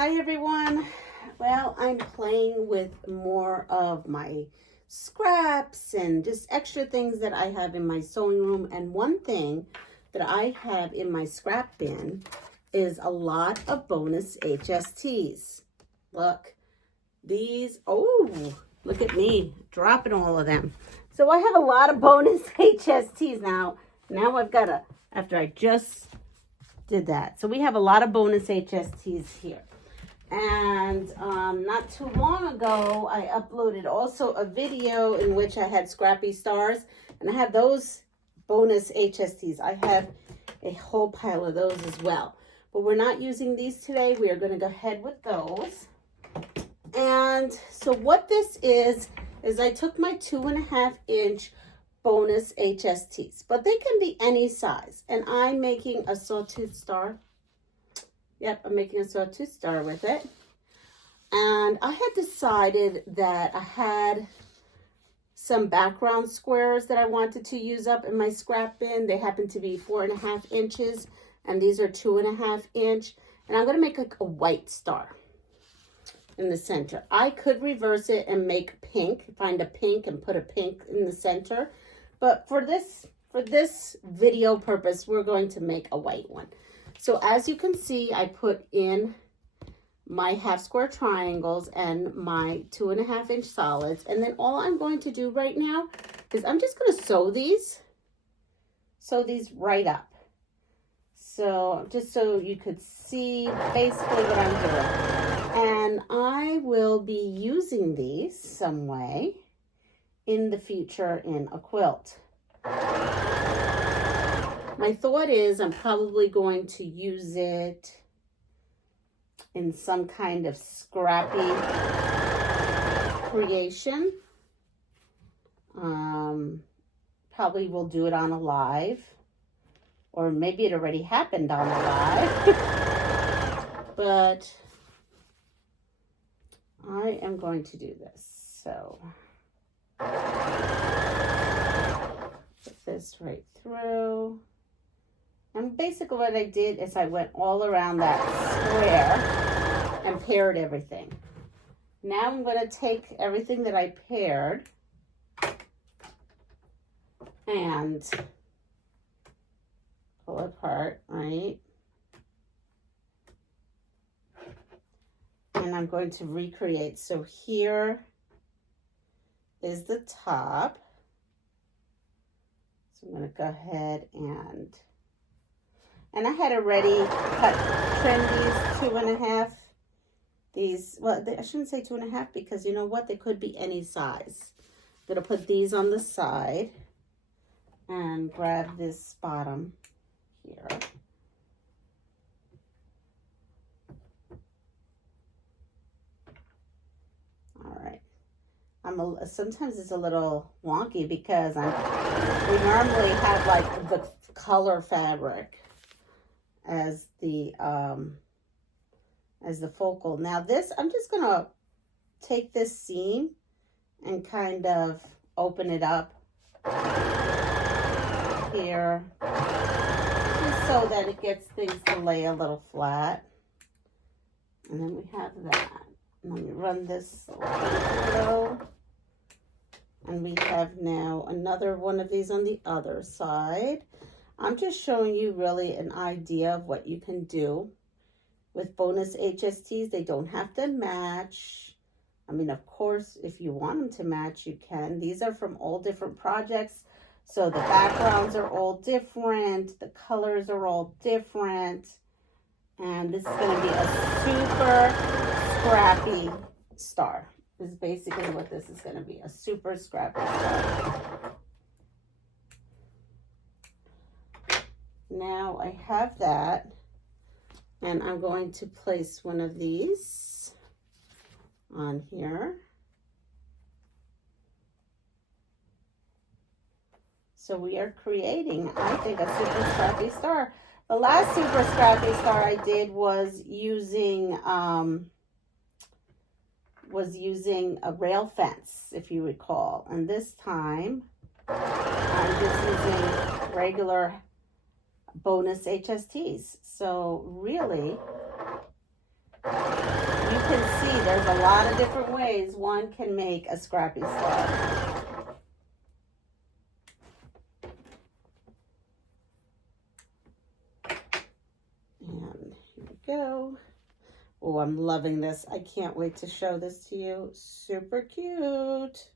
Hi everyone. Well, I'm playing with more of my scraps and just extra things that I have in my sewing room. And one thing that I have in my scrap bin is a lot of bonus HSTs. Look, these, oh, look at me dropping all of them. So I have a lot of bonus HSTs now. Now I've got to, after I just did that. So we have a lot of bonus HSTs here. And not too long ago, I uploaded also a video in which I had scrappy stars. And I have those bonus HSTs. I have a whole pile of those as well. But we're not using these today. We are going to go ahead with those. And so what this is I took my 2.5 inch bonus HSTs. But they can be any size. And I'm making a sawtooth star. Yep, I'm making a sawtooth star with it. And I had decided that I had some background squares that I wanted to use up in my scrap bin. They happen to be 4.5 inches, and these are 2.5 inch. And I'm going to make like a white star in the center. I could reverse it and make pink, find a pink and put a pink in the center. But for this video purpose, we're going to make a white one. So as you can see, I put in my half square triangles and my 2.5 inch solids. And then all I'm going to do right now is I'm just going to sew these right up. So just so you could see basically what I'm doing. And I will be using these some way in the future in a quilt. My thought is I'm probably going to use it in some kind of scrappy creation. Probably will do it on a live, or maybe it already happened on a live. But I am going to do this. So put this right through. And basically what I did is I went all around that square and paired everything. Now I'm going to take everything that I paired and pull apart, right? And I'm going to recreate. So here is the top. So I'm going to go ahead and I had already trimmed these 2.5. These, well, I shouldn't say 2.5 because you know what? They could be any size. I'm going to put these on the side and grab this bottom here. All right. Sometimes it's a little wonky because we normally have like the color fabric as the focal. Now this, I'm just gonna take this seam and kind of open it up here just so that it gets things to lay a little flat. And then we have that. Let me run this through. And we have now another one of these on the other side. I'm just showing you really an idea of what you can do with bonus HSTs. They don't have to match. I mean, of course, if you want them to match, you can. These are from all different projects. So the backgrounds are all different. The colors are all different. And this is going to be a super scrappy star. This is basically what this is going to be, a super scrappy star. Now I have that, and I'm going to place one of these on here. So we are creating, I think, a super scrappy star. The last super scrappy star I did was using a rail fence, if you recall. And this time, I'm just using regular bonus HSTs. So really, a lot of different ways one can make a scrappy star. And here we go. Oh, I'm loving this. I can't wait to show this to you. Super cute.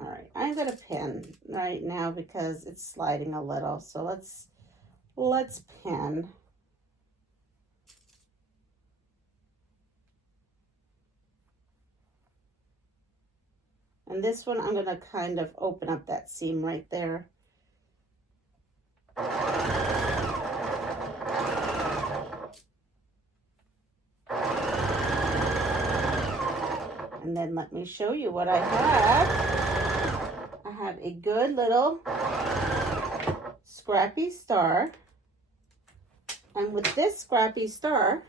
All right, I'm gonna pin right now because it's sliding a little. So let's pin. And this one, I'm gonna kind of open up that seam right there. And then let me show you what I have. I have a good little scrappy star. And with this scrappy star,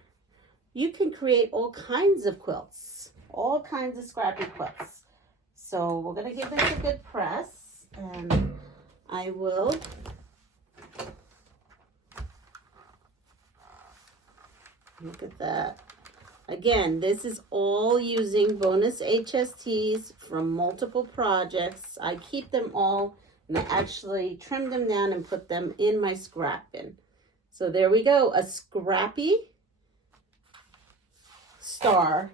you can create all kinds of quilts, all kinds of scrappy quilts. So we're going to give this a good press, and I will look at that. Again, this is all using Bonus HSTs from multiple projects. I keep them all, and I actually trim them down and put them in my scrap bin. So there we go, a scrappy star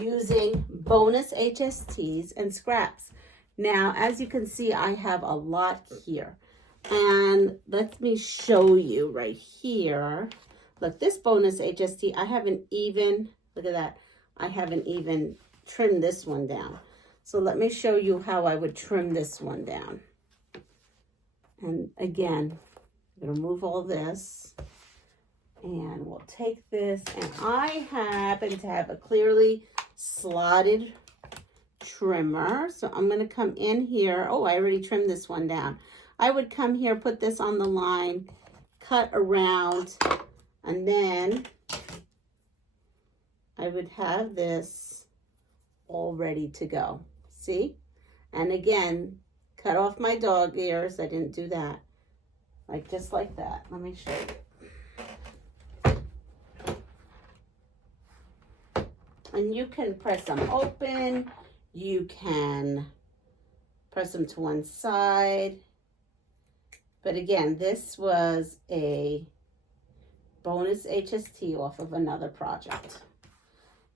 using Bonus HSTs and Scraps. Now, as you can see, I have a lot here. And let me show you right here. Look, this Bonus HST, I haven't even, look at that, I haven't even trimmed this one down. So let me show you how I would trim this one down. And again, I'm gonna move all this, and we'll take this, and I happen to have a clearly slotted trimmer. So I'm gonna come in here. Oh, I already trimmed this one down. I would come here, put this on the line, cut around, and then I would have this all ready to go. See? And again, cut off my dog ears. I didn't do that. Like, just like that. Let me show you. And you can press them open. You can press them to one side. But again, this was a Bonus HST off of another project.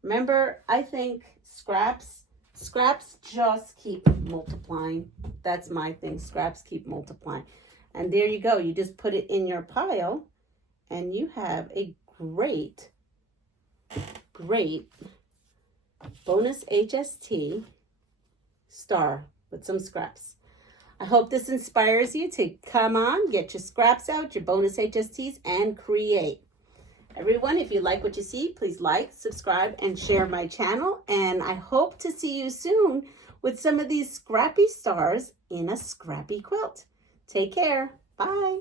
Remember, I think scraps just keep multiplying. That's my thing. Scraps keep multiplying. And there you go. You just put it in your pile, and you have a great Bonus HST star with some scraps. I hope this inspires you to come on, get your scraps out, your Bonus HSTs, and create. Everyone, if you like what you see, please like, subscribe, and share my channel. And I hope to see you soon with some of these scrappy stars in a scrappy quilt. Take care. Bye.